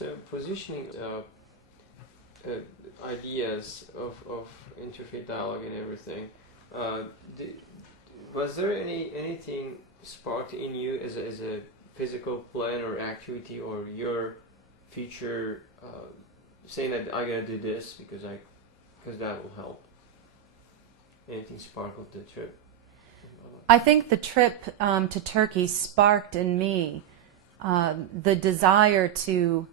So positioning ideas of interfaith dialogue and everything, was there anything sparked in you as a physical plan or activity, or your future saying that I gotta do this because that will help? Anything sparkled the trip? I think the trip to Turkey sparked in me the desire to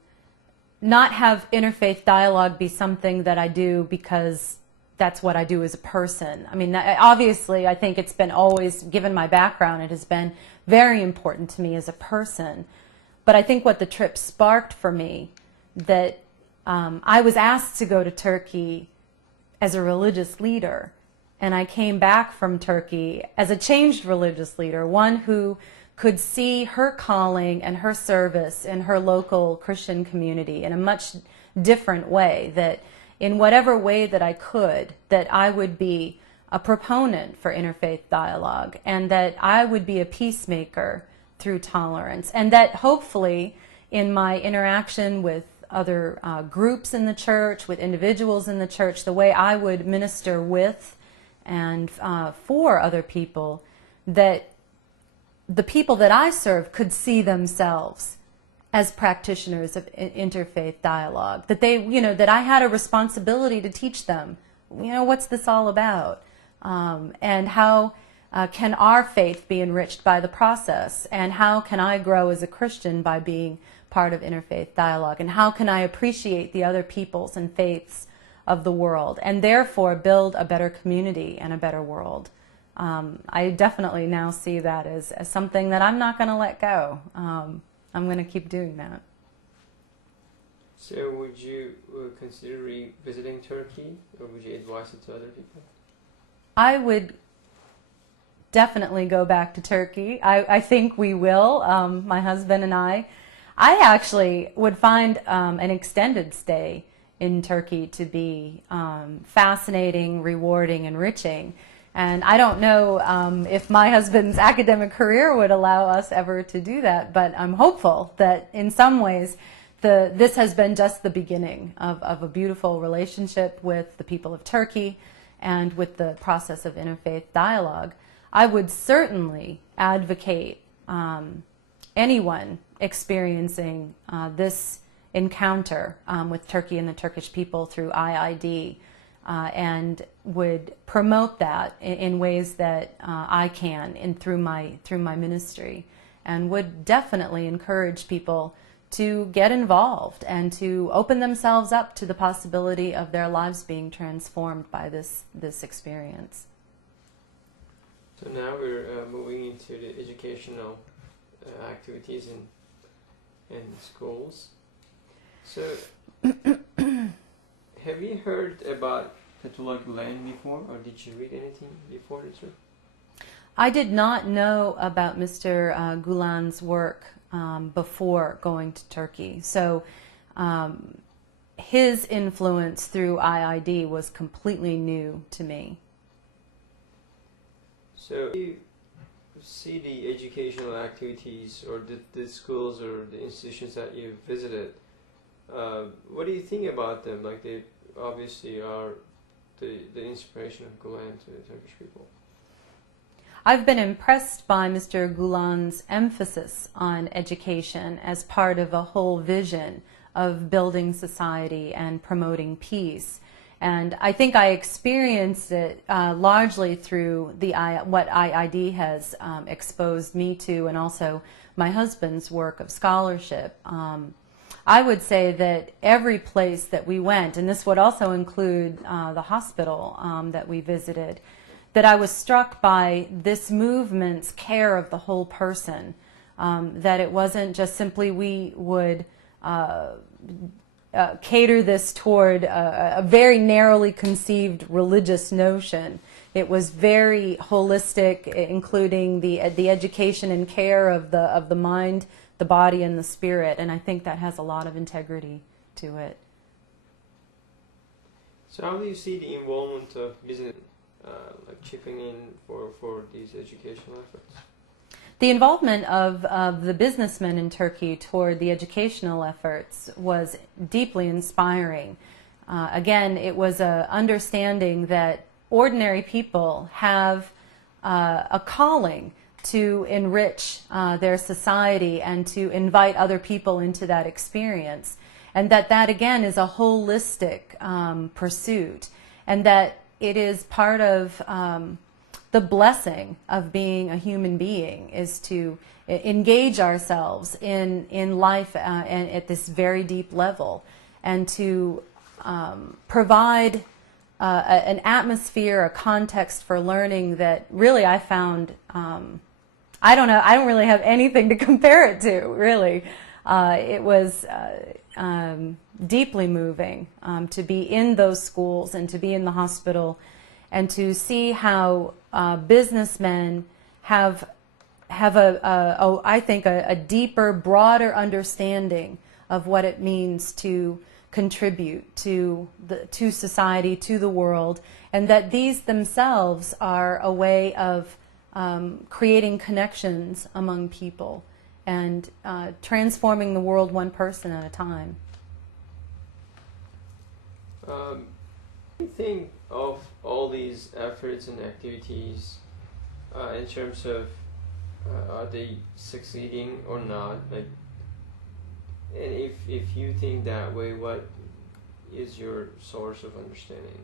not have interfaith dialogue be something that I do because that's what I do as a person. I mean, obviously, I think it's been always, given my background, it has been very important to me as a person. But I think what the trip sparked for me, that I was asked to go to Turkey as a religious leader, and I came back from Turkey as a changed religious leader, one who could see her calling and her service in her local Christian community in a much different way, that in whatever way that I could, that I would be a proponent for interfaith dialogue, and that I would be a peacemaker through tolerance, and that hopefully in my interaction with other groups in the church, with individuals in the church, the way I would minister with and for other people, that the people that I serve could see themselves as practitioners of interfaith dialogue, that they, that I had a responsibility to teach them, what's this all about, and how can our faith be enriched by the process, and how can I grow as a Christian by being part of interfaith dialogue, and how can I appreciate the other peoples and faiths of the world, and therefore build a better community and a better world. I definitely now see that as something that I'm not going to let go. I'm going to keep doing that. So would you consider revisiting Turkey, or would you advise it to other people? I would definitely go back to Turkey. I think we will, my husband and I. I actually would find an extended stay in Turkey to be fascinating, rewarding, enriching. And I don't know if my husband's academic career would allow us ever to do that, but I'm hopeful that in some ways this has been just the beginning of a beautiful relationship with the people of Turkey and with the process of interfaith dialogue. I would certainly advocate anyone experiencing this encounter with Turkey and the Turkish people through IID, and would promote that in ways that I can through my ministry, and would definitely encourage people to get involved and to open themselves up to the possibility of their lives being transformed by this experience. So now we're moving into the educational activities in schools. So have you heard about Fethullah Gulen before, or did you read anything before the trip? I did not know about Mr. Gulen's work before going to Turkey. So his influence through IID was completely new to me. So you see the educational activities or the schools or the institutions that you visited, what do you think about them? Like, they obviously are the inspiration of Gulen to the Turkish people. I've been impressed by Mr. Gulen's emphasis on education as part of a whole vision of building society and promoting peace. And I think I experienced it largely through what IID has exposed me to, and also my husband's work of scholarship. I would say that every place that we went, and this would also include the hospital that we visited, that I was struck by this movement's care of the whole person, that it wasn't just simply we would cater this toward a very narrowly conceived religious notion. It was very holistic, including the education and care of the mind, the body, and the spirit, and I think that has a lot of integrity to it. So how do you see the involvement of business, like chipping in for these educational efforts? The involvement of the businessmen in Turkey toward the educational efforts was deeply inspiring. Again, it was an understanding that ordinary people have a calling to enrich their society and to invite other people into that experience. And that again is a holistic pursuit, and that it is part of the blessing of being a human being is to engage ourselves in life and at this very deep level, and to provide an atmosphere, a context for learning that really I found, I don't know, I don't really have anything to compare it to, really. It was deeply moving to be in those schools and to be in the hospital and to see how businessmen have I think a deeper, broader understanding of what it means to contribute to society, to the world, and that these themselves are a way of creating connections among people and transforming the world one person at a time. What do you think of all these efforts and activities in terms of are they succeeding or not? Like, and if you think that way, what is your source of understanding?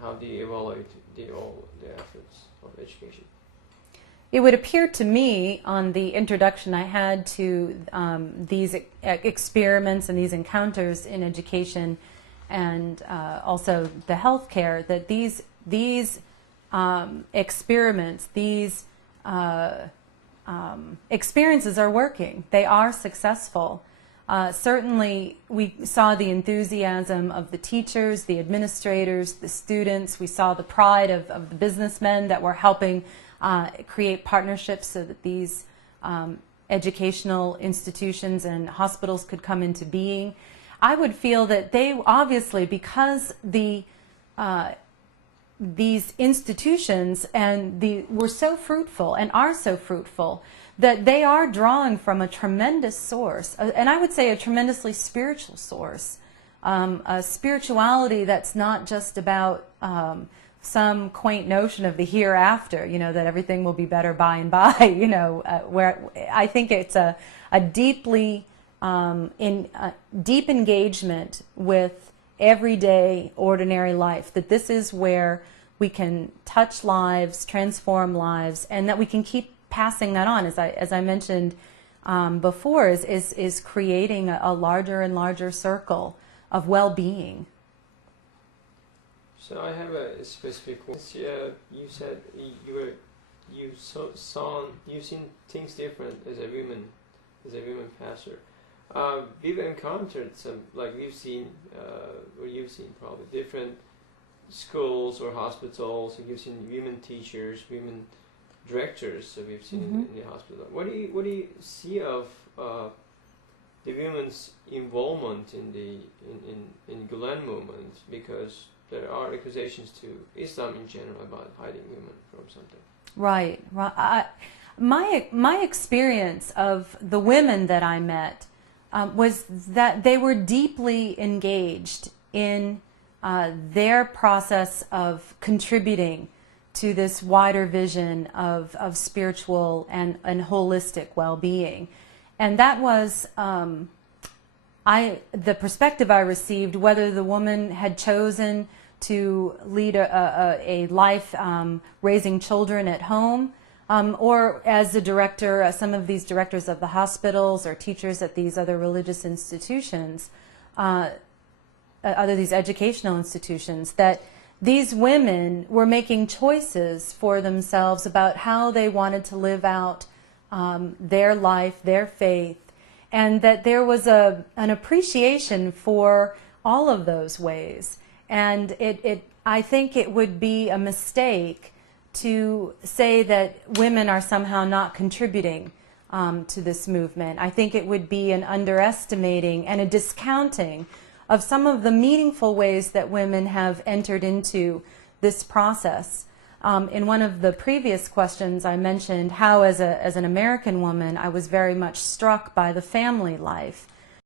How do you evaluate all the efforts of education? It would appear to me on the introduction I had to these experiments and these encounters in education and also the healthcare, that these experiments, these experiences are working. They are successful. Certainly, we saw the enthusiasm of the teachers, the administrators, the students. We saw the pride of the businessmen that were helping create partnerships so that these educational institutions and hospitals could come into being. I would feel that they obviously, because these institutions were so fruitful and are so fruitful, that they are drawing from a tremendous source, and I would say a tremendously spiritual source, a spirituality that's not just about some quaint notion of the hereafter, that everything will be better by and by, where I think it's a deeply deep engagement with everyday, ordinary life, that this is where we can touch lives, transform lives, and that we can keep passing that on, as I mentioned before, is creating a larger and larger circle of well-being. So I have a specific question. You said you've seen things different as a woman pastor. We've encountered some, like we've seen, or you've seen probably different schools or hospitals. You've seen women teachers, women directors. So we've seen in the hospital. What do you see of the women's involvement in the Gulen movement? Because there are accusations to Islam in general about hiding women from something. Right. My experience of the women that I met was that they were deeply engaged in their process of contributing to this wider vision of spiritual and holistic well-being. And that was the perspective I received, whether the woman had chosen to lead a life raising children at home, or as a director, some of these directors of the hospitals or teachers at these other religious institutions, these educational institutions, that these women were making choices for themselves about how they wanted to live out their life, their faith, and that there was an appreciation for all of those ways. And I think it would be a mistake to say that women are somehow not contributing to this movement. I think it would be an underestimating and a discounting of some of the meaningful ways that women have entered into this process. In one of the previous questions, I mentioned how, as an American woman, I was very much struck by the family life